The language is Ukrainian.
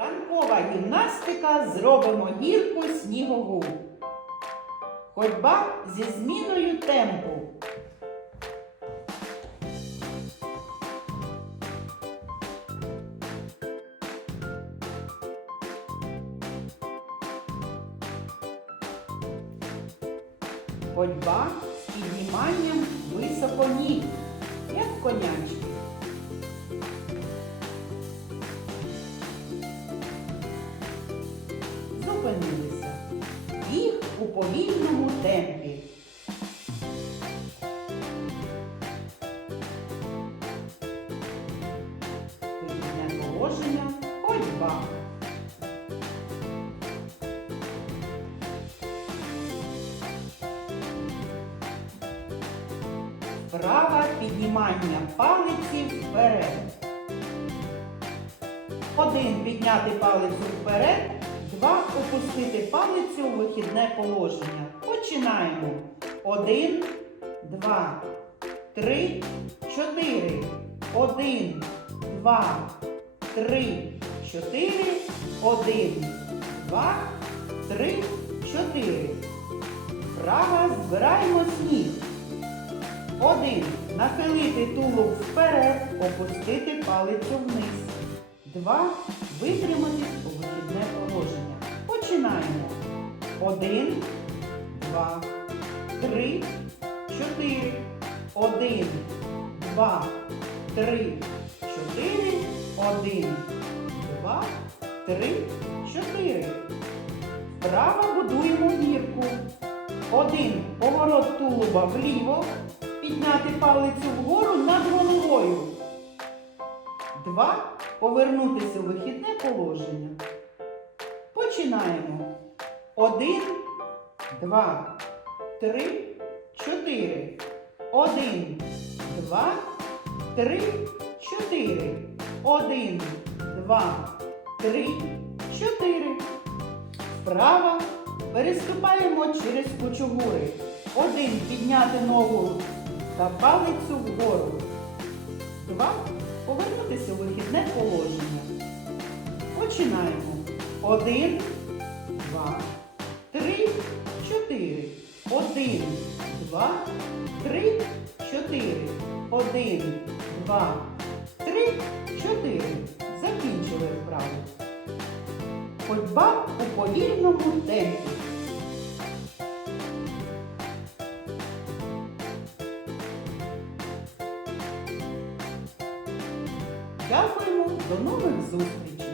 Ранкова гімнастика зробимо гірку снігову. Ходьба зі зміною темпу. Ходьба з підніманням високо ніг, як конячки. Зупинилися. Біг у повільному темпі. Вихідне положення. Ходьба. Вправа піднімання палиці вперед. Один підняти палицю вперед, опустити палицю у вихідне положення. Починаємо. Один, два, три, чотири. Один, два, три, чотири. Один, два, три, чотири. Вправо збираємо сніг. Один. Нахилити тулуб вперед, опустити палицю вниз. Два. Витриматись у Один, два, три, чотири. Один, два, три, чотири. Один, два, три, чотири. Вправо будуємо гірку. Один. Поворот тулуба вліво. Підняти палицю вгору над головою. Два. Повернутися у вихідне положення. Починаємо. Один, два, три, чотири. Один, два, три, чотири. Один, два, три, чотири. Вправо переступаємо через кучугури. Один підняти ногу та палицю вгору. Два. Повернутися у вихідне положення. Починаємо. Один, два, три, чотири. Один, два, три, чотири. Один, два, три, чотири. Закінчили вправу. Ходьба у повільному темпі. Дякуємо, до нових зустрічей!